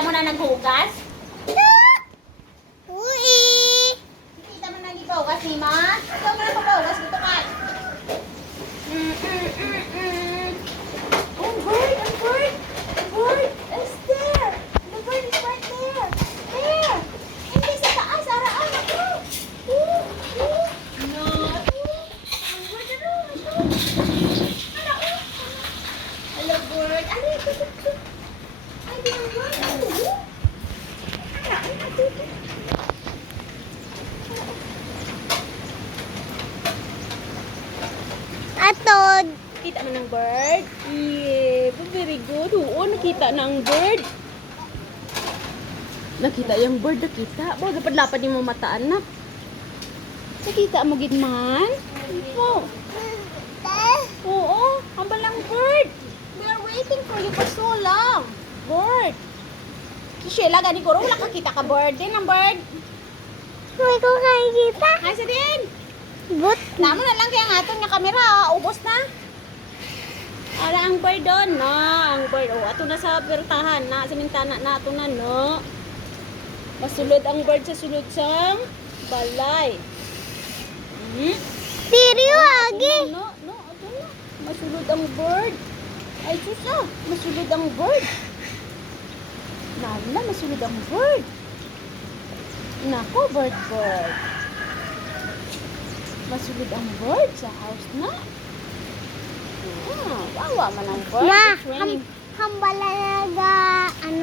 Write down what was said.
Kita mo na naghugas? Uy! Kita mo na naghugas ni Ma? Ikaw mo na paghugas dito ka. Oh, bird! Ang bird! The bird is there! The bird is right there! There! Hindi sa taas! Araan ako! No! Ang bird ano? Hello, bird! Ano ito? Ay, di ang bird! Atod! Kita mo ng bird? Yeah, very good. Oo, nakita ng bird. Nakita yung bird, nakita. Bawa, lapad yung mga mata, anak. Nakita mo, gitman? Oo. Oo, hambal lang bird. We are waiting for you for so long. Bird. Si Sheila, gani ko, wala kakita ka bird din ang bird. May ko kita. Ay, sa din. But, Namo na lang kaya ang aton nga kamera, ubos na. Ara ang bird doon, no? Ang bird, oh, ato na sa pertahan, na sa mintana na ato na, no? Masulod ang bird sa sulod sang balay. Pirio Ato agi. na, no, no, ato na. Masulod ang bird. Ay, sus ah, masulod ang bird. Nala, masulod ang bird. Nako, bird. Masulod ang bird sa house na. Wawa man ang bird. Ma, It's raining. hambala na ano.